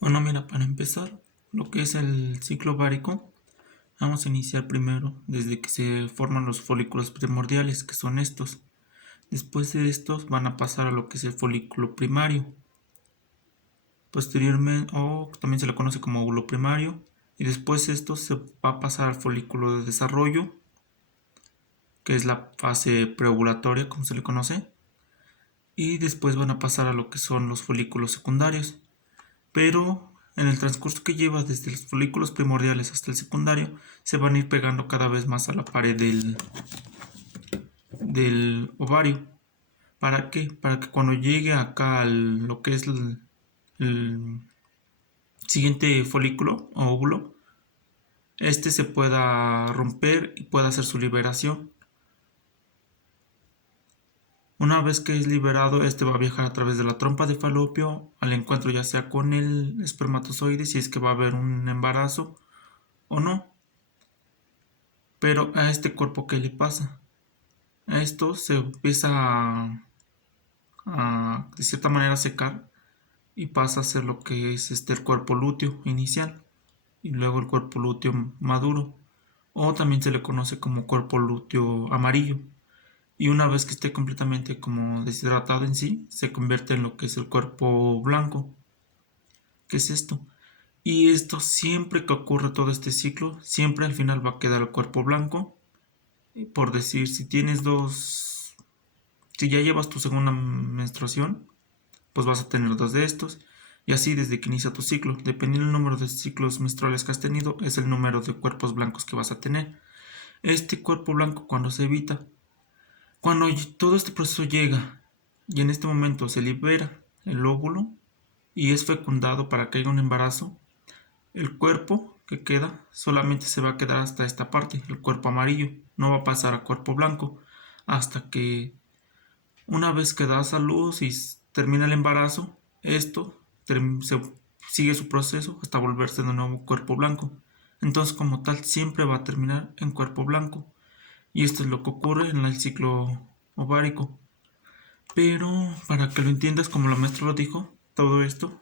Bueno, mira, para empezar, lo que es el ciclo ovárico, vamos a iniciar primero desde que se forman los folículos primordiales, que son estos. Después de estos van a pasar a lo que es el folículo primario. Posteriormente, o también se le conoce como óvulo primario. Y después de esto se va a pasar al folículo de desarrollo, que es la fase preovulatoria, como se le conoce. Y después van a pasar a lo que son los folículos secundarios. Pero en el transcurso que lleva desde los folículos primordiales hasta el secundario, se van a ir pegando cada vez más a la pared del ovario. ¿Para qué? Para que cuando llegue acá lo que es el siguiente folículo o óvulo, este se pueda romper y pueda hacer su liberación. Una vez que es liberado, este va a viajar a través de la trompa de falopio al encuentro ya sea con el espermatozoide, si es que va a haber un embarazo o no. Pero a este cuerpo, ¿qué le pasa? A esto se empieza de cierta manera secar y pasa a ser lo que es el cuerpo lúteo inicial y luego el cuerpo lúteo maduro, o también se le conoce como cuerpo lúteo amarillo. Y una vez que esté completamente como deshidratado en sí, se convierte en lo que es el cuerpo blanco. ¿Qué es esto? Y esto siempre que ocurre todo este ciclo, siempre al final va a quedar el cuerpo blanco. Por decir, si ya llevas tu segunda menstruación, pues vas a tener dos de estos. Y así desde que inicia tu ciclo. Dependiendo del número de ciclos menstruales que has tenido, es el número de cuerpos blancos que vas a tener. Este cuerpo blanco cuando se evita, cuando todo este proceso llega y en este momento se libera el óvulo y es fecundado para que haya un embarazo, el cuerpo que queda solamente se va a quedar hasta esta parte, el cuerpo amarillo. No va a pasar a cuerpo blanco hasta que una vez que das a luz y termina el embarazo, esto se sigue su proceso hasta volverse de nuevo cuerpo blanco. Entonces, como tal, siempre va a terminar en cuerpo blanco. Y esto es lo que ocurre en el ciclo ovárico. Pero para que lo entiendas como la maestra lo dijo, todo esto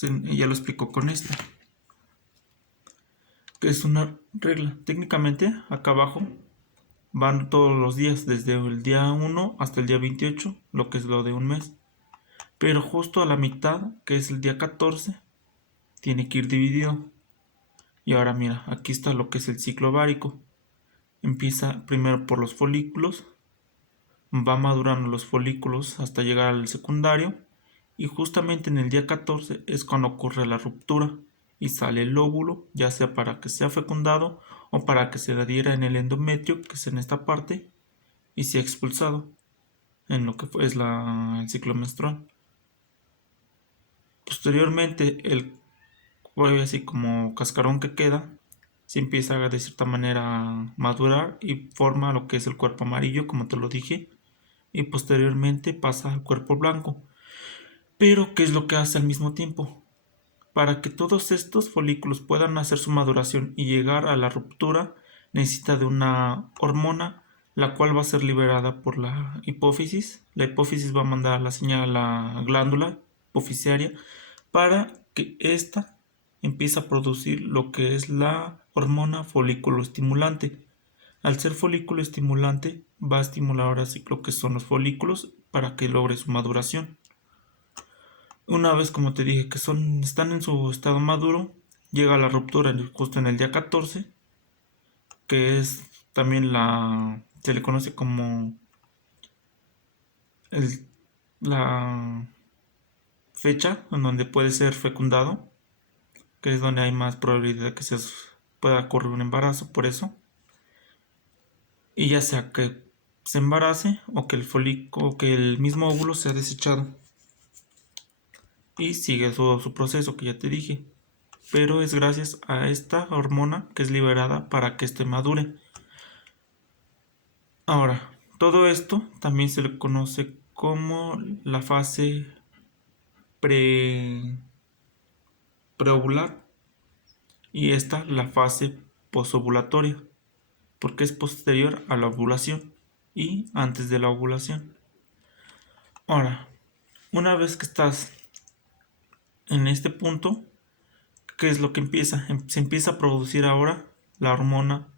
ella lo explicó con esto, que es una regla. Técnicamente, acá abajo van todos los días, desde el día 1 hasta el día 28, lo que es lo de un mes. Pero justo a la mitad, que es el día 14, tiene que ir dividido. Y ahora mira, aquí está lo que es el ciclo ovárico. Empieza primero por los folículos, va madurando los folículos hasta llegar al secundario. Y justamente en el día 14 es cuando ocurre la ruptura y sale el óvulo, ya sea para que sea fecundado o para que se adhiera en el endometrio, que es en esta parte, y sea expulsado en lo que es el ciclo menstrual. Posteriormente, el cuello así como cascarón que queda, se empieza de cierta manera a madurar y forma lo que es el cuerpo amarillo, como te lo dije, y posteriormente pasa al cuerpo blanco. Pero, ¿qué es lo que hace al mismo tiempo? Para que todos estos folículos puedan hacer su maduración y llegar a la ruptura, necesita de una hormona, la cual va a ser liberada por la hipófisis. La hipófisis va a mandar la señal a la glándula hipoficiaria para que ésta empiece a producir lo que es la hormona folículo estimulante. Al ser folículo estimulante, va a estimular ahora sí lo que son los folículos para que logre su maduración. Una vez, como te dije, que están en su estado maduro, llega la ruptura justo en el día 14, que es también se le conoce como el, la fecha en donde puede ser fecundado, que es donde hay más probabilidad de que pueda ocurrir un embarazo, por eso. Y ya sea que se embarace o que el folículo o que el mismo óvulo sea desechado. Y sigue todo su proceso que ya te dije. Pero es gracias a esta hormona que es liberada para que éste madure. Ahora, todo esto también se le conoce como la fase pre preovular y esta la fase posovulatoria, porque es posterior a la ovulación y antes de la ovulación. Ahora, una vez que estás En este punto, ¿qué es lo que empieza? Se empieza a producir ahora la hormona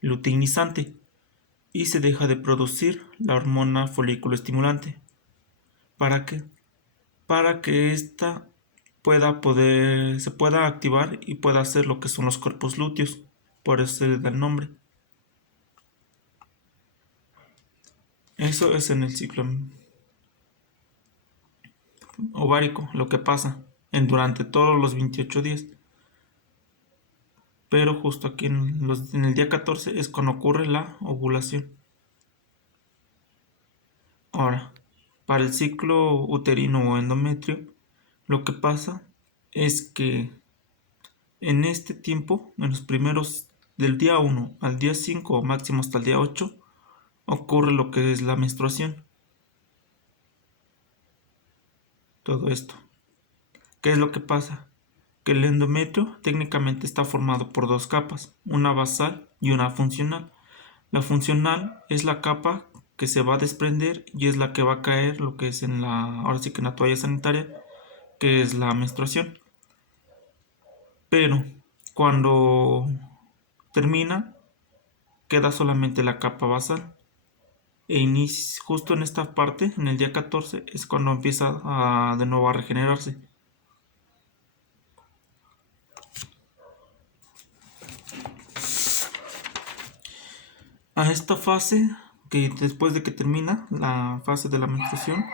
luteinizante y se deja de producir la hormona folículo estimulante. ¿Para qué? Para que ésta se pueda activar y pueda hacer lo que son los cuerpos lúteos. Por eso se le da el nombre. Eso es en el ciclo ovárico, lo que pasa durante todos los 28 días. Pero justo aquí en el día 14 es cuando ocurre la ovulación. Ahora, para el ciclo uterino o endometrio, lo que pasa es que en este tiempo, en los primeros del día 1 al día 5 o máximo hasta el día 8, ocurre lo que es la menstruación. Todo esto. ¿Qué es lo que pasa? Que el endometrio técnicamente está formado por dos capas, una basal y una funcional. La funcional es la capa que se va a desprender y es la que va a caer lo que es ahora sí que en la toalla sanitaria, que es la menstruación. Pero cuando termina, queda solamente la capa basal. Justo en esta parte, en el día 14, es cuando empieza de nuevo a regenerarse. A esta fase, que después de que termina la fase de la menstruación,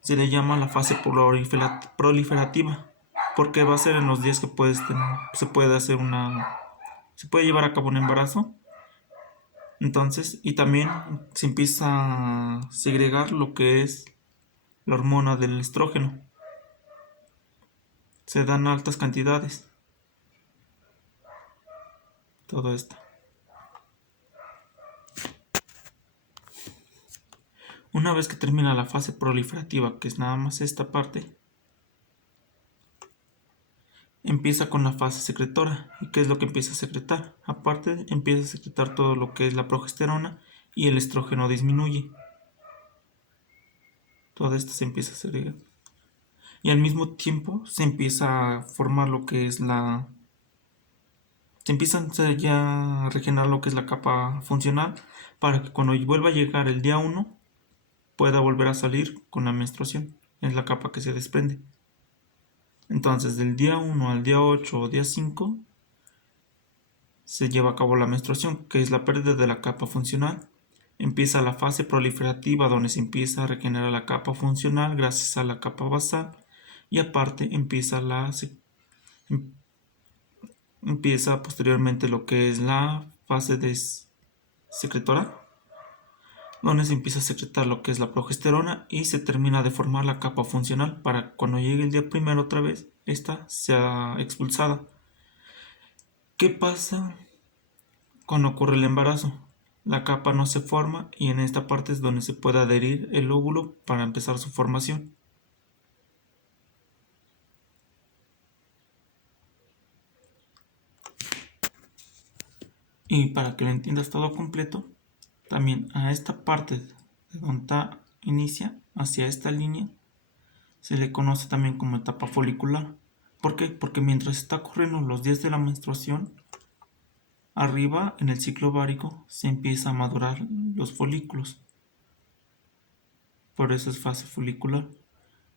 se le llama la fase proliferativa, porque va a ser en los días que se puede llevar a cabo un embarazo. Entonces, y también se empieza a segregar lo que es la hormona del estrógeno. Se dan altas cantidades. Todo esto. Una vez que termina la fase proliferativa, que es nada más esta parte, empieza con la fase secretora. ¿Y qué es lo que empieza a secretar? Aparte, empieza a secretar todo lo que es la progesterona y el estrógeno disminuye. Todo esto se empieza a segregar. Y al mismo tiempo se empieza a formar lo que es se empieza ya a regenerar lo que es la capa funcional para que cuando vuelva a llegar el día 1 pueda volver a salir con la menstruación. Es la capa que se desprende. Entonces, del día 1 al día 8 o día 5 se lleva a cabo la menstruación, que es la pérdida de la capa funcional. Empieza la fase proliferativa, donde se empieza a regenerar la capa funcional gracias a la capa basal. Y aparte empieza posteriormente lo que es la fase de secretora, donde se empieza a secretar lo que es la progesterona y se termina de formar la capa funcional para cuando llegue el día primero otra vez, esta sea expulsada. ¿Qué pasa cuando ocurre el embarazo? La capa no se forma y en esta parte es donde se puede adherir el óvulo para empezar su formación. Y para que lo entiendas todo completo, también a esta parte de donde inicia, hacia esta línea, se le conoce también como etapa folicular. ¿Por qué? Porque mientras está ocurriendo los días de la menstruación, arriba en el ciclo ovárico se empieza a madurar los folículos. Por eso es fase folicular.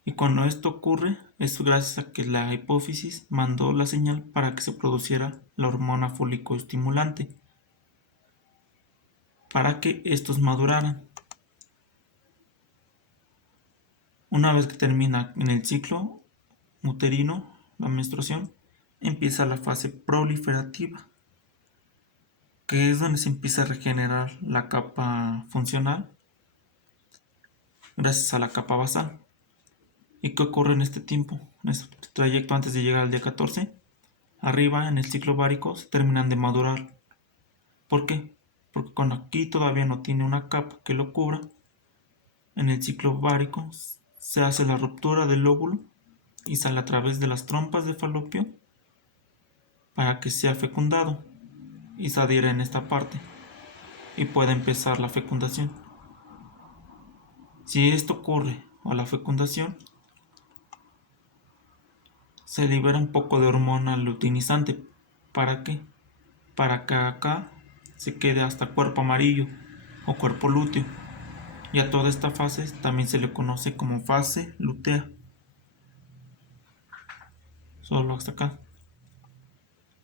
Y cuando esto ocurre, es gracias a que la hipófisis mandó la señal para que se produciera la hormona folicoestimulante, para que estos maduraran. Una vez que termina en el ciclo uterino la menstruación, empieza la fase proliferativa, que es donde se empieza a regenerar la capa funcional gracias a la capa basal. ¿Y qué ocurre en este tiempo? En este trayecto antes de llegar al día 14, arriba en el ciclo ovárico se terminan de madurar. ¿Por qué? Porque cuando aquí todavía no tiene una capa que lo cubra, en el ciclo ovárico se hace la ruptura del óvulo y sale a través de las trompas de falopio para que sea fecundado y se adhiera en esta parte y pueda empezar la fecundación. Si esto ocurre a la fecundación, se libera un poco de hormona luteinizante. ¿Para qué? Para que acá se quede hasta el cuerpo amarillo o cuerpo lúteo. Y a toda esta fase también se le conoce como fase lútea. Solo hasta acá.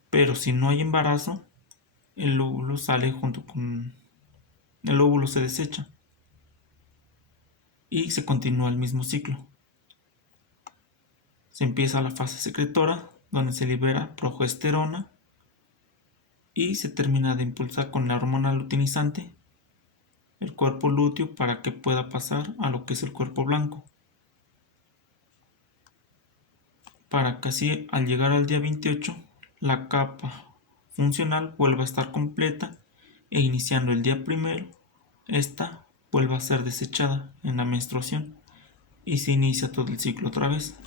Pero si no hay embarazo, el óvulo sale junto con... El óvulo se desecha y se continúa el mismo ciclo. Se empieza la fase secretora, donde se libera progesterona y se termina de impulsar con la hormona luteinizante el cuerpo lúteo para que pueda pasar a lo que es el cuerpo blanco. Para que así al llegar al día 28 la capa funcional vuelva a estar completa e iniciando el día primero, esta vuelva a ser desechada en la menstruación y se inicia todo el ciclo otra vez.